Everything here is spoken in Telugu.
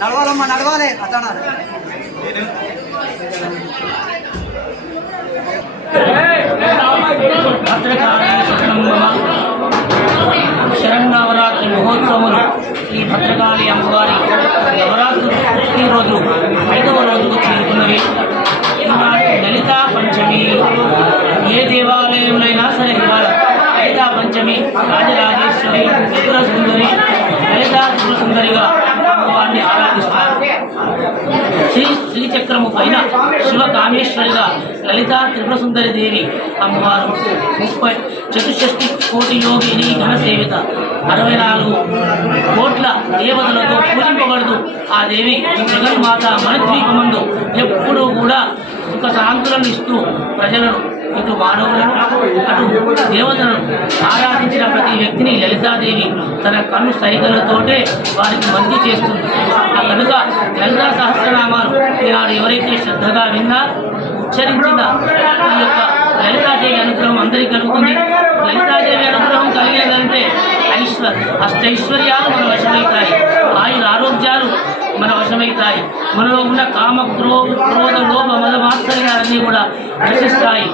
నడవాలమ్మా నడవాలి. అట్లా శరన్నవరాత్రి మహోత్సవం ఈ భద్రకాళి అమ్మవారి నవరాత్రి రోజు ఐదవ రోజుకు చేరుకున్నవి లలితా పంచమి. ఏ దేవాలయంలోనైనా సరే ఇవాళ లలితా పంచమి రాజరాజేశ్వరి త్రిపుర సుందరి లలితా త్రిపుర సుందరిగా శ్రీచక్రము పైన శివ కామేశ్వరిగా లలితా త్రిపుర సుందరి దేవి అమ్మవారు ముప్పై చతుషష్టి కోటి యోగిని ఘన సేవిత అరవై నాలుగు కోట్ల దేవతలతో పూజింపబడదు ఆ దేవి జగన్మాత మనద్వీపమందు ఎప్పుడూ కూడా సుఖ శాంతులను ఇస్తూ ప్రజలను ఇటు మానవులను అటు దేవతలను ఆరాధించిన ప్రతి వ్యక్తిని లలితాదేవి తన కన్ను సైగలతోటే వారికి మంచి చేస్తుంది. ఆ కనుక లలితా సహస్రనామ ఈనాడు ఎవరైతే శ్రద్ధగా విన్నా ఉచ్చరించినా ఈ యొక్క లలితాదేవి అనుగ్రహం అందరికీ కలుగుతుంది. లలితాదేవి అనుగ్రహం కలిగేదంటే ఐశ్వర్. అష్టైశ్వర్యాలు మన వశమవుతాయి ఆయుర ఆరోగ్యాలు మన వశమవుతాయి మనలో ఉన్న కామ క్రో క్రోధ లోభ మద మాత్సర్యాలన్నీ కూడా నశిస్తాయి.